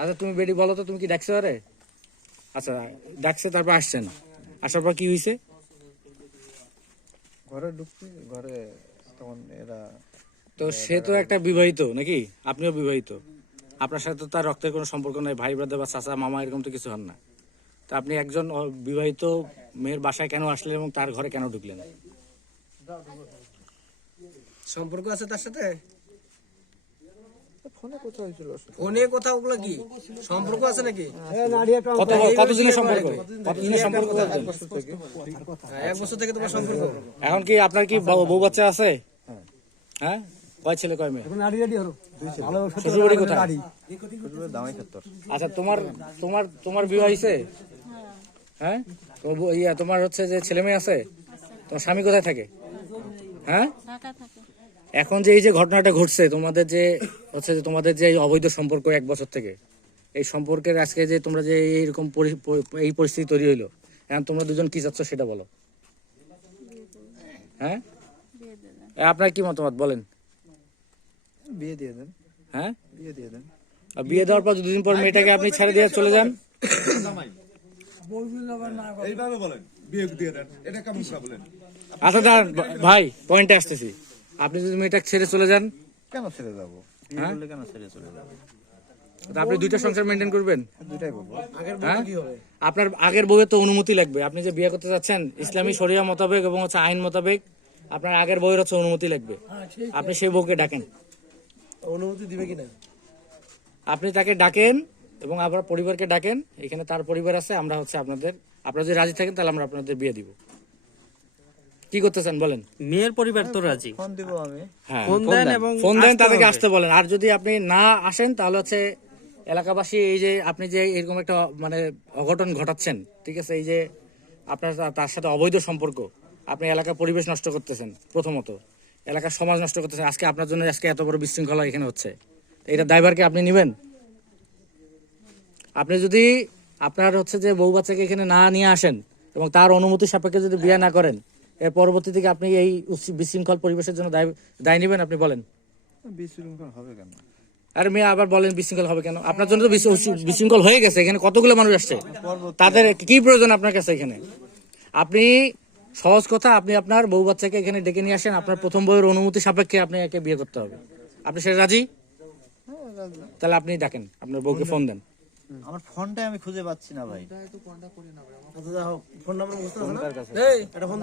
আচ্ছা তুমি বেডি বলো তো, তুমি কি ডাকছো আরে? আচ্ছা ডাকছে, তারপর আসছেন, আসার পর কি হয়েছে? ঘরে ঢুকছি, ঘরে তখন এরা তো সে তো একটা বিবাহিত নাকি, আপনিও বিবাহিত, আপনার সাথে তো তার রক্তের কোনো সম্পর্ক নাই, ভাই ব্রাদার বা চাচা মামা এরকম তো কিছু হন না। তা আপনি একজন বিবাহিত মেয়ের বাসায় কেন আসলেন এবং তার ঘরে কেন ঢুকলেন? সম্পর্ক আছে তার সাথে? ফোনে কথা হয়েছিল। ফোনে কথা, ওগুলো কি সম্পর্ক আছে নাকি? কতদিনের সম্পর্ক? কতদিনের সম্পর্ক? 1 বছর থেকে। 1 বছর থেকে তোমার সম্পর্ক? এখন কি আপনার কি বউ বাচ্চা আছে? হ্যাঁ, কয় ছেলে কয় মেয়ে? শ্বশুরবাড়ি কোথায়? দামাই ক্ষেত্র। আচ্ছা তোমার তোমার তোমার বিয়ে হয়েছে? হ্যাঁ, তোমার হচ্ছে যে ছেলে মেয়ে আছে? তোমার স্বামী কোথায় থাকে? হ্যাঁ, এখন যে এই যে ঘটনাটা ঘটছে, তোমাদের যে হচ্ছে যে তোমাদের যে অবৈধ সম্পর্ক 1 বছর থেকে, এই সম্পর্কের আজকে যে তোমরা যে এইরকম এই পরিস্থিতি তৈরি হইলো, এখন তোমরা দুজন কি চাচ্ছ সেটা বলো। হ্যাঁ, আপনার কি মতামত বলেন? বিয়ে দিয়ে দেন। হ্যাঁ, বিয়ে দিয়ে দেন। আর বিয়ে দেওয়ার পর 2 দিন পর মেয়েটাকে আপনি ছেড়ে দিয়ে চলে যান। এইভাবে বলেন বিয়ে দিয়ে দেন, এটা কেমন করে বলেন? আচ্ছা দাঁড়ান ভাই, পয়েন্টে আসতেছি। আপনি যদি মেয়েটাকে ছেড়ে চলে যান, কেন ছেড়ে যাবো? বিয়ে করলে কেন ছেড়ে চলে যাবো? তা আপনি 2টা সংসার মেনটেন করবেন? দুইটাই বলবো। হ্যাঁ, আপনার আগের বউয়ের তো অনুমতি লাগবে। আপনি যে বিয়ে করতে যাচ্ছেন ইসলামী শরিয়া মোতাবেক এবং হচ্ছে আইন মোতাবেক, আপনার আগের বউয়ের হচ্ছে অনুমতি লাগবে। আপনি সেই বউকে ডাকেন, অনুমতি দিবে কিনা? আপনি তাকে ডাকেন এবং আবার পরিবারকে ডাকেন। এখানে তার পরিবার আছে, আমরা হচ্ছে আপনারা যদি রাজি থাকেন তাহলে আমরা আপনাদের বিয়ে দিব। কি করতে চান বলেন? মেয়ের পরিবার তো রাজি। ফোন দিব আমি। হ্যাঁ, ফোন দেন এবং ফোন দেন, আসতে তাদেরকে হবে। আসতে বলেন। আর যদি আপনি না আসেন তাহলে হচ্ছে এলাকাবাসী এই যে আপনি যে এরকম একটা মানে অঘটন ঘটাচ্ছেন, ঠিক আছে, এই যে আপনার তার সাথে অবৈধ সম্পর্ক, আপনি এলাকার পরিবেশ নষ্ট করতেছেন, প্রথমত এলাকার সমাজ নষ্ট করতেছেন। আজকে আপনার জন্য আজকে এত বড় বিশৃঙ্খলা এখানে হচ্ছে, এটা দায়ভারকে আপনি নেবেন? আপনি যদি আপনার হচ্ছে যে বউ বাচ্চাকে এখানে না নিয়ে আসেন এবং তার অনুমতি সাপেক্ষে যদি বিয়ে না করেন, এর পরবর্তী থেকে আপনি এই বিশৃঙ্খল পরিবেশের জন্য দায় নেবেন? আপনি বলেন। বিশৃঙ্খল হবে কেন? আরে মেয়ে আবার বলেন বিশৃঙ্খল হবে কেন? আপনার জন্য তো বিশৃঙ্খল হয়ে গেছে, এখানে কতগুলো মানুষ আসছে, তাদের কি প্রয়োজন আপনার কাছে এখানে? আপনি সহজ কথা, আপনি আপনার বউ বাচ্চাকে এখানে ডেকে নিয়ে আসেন, আপনার প্রথম বউয়ের অনুমতি সাপেক্ষে আপনি একে বিয়ে করতে হবে। আপনি সেটা রাজি? তাহলে আপনি ডাকেন, আপনার বউকে ফোন দেন। আমার ফোনটাই আমি খুঁজে পাচ্ছি না ভাই। আচ্ছা, ফোন নাম্বার বুঝতে পারছো না? কার কাছে? এটা ফোন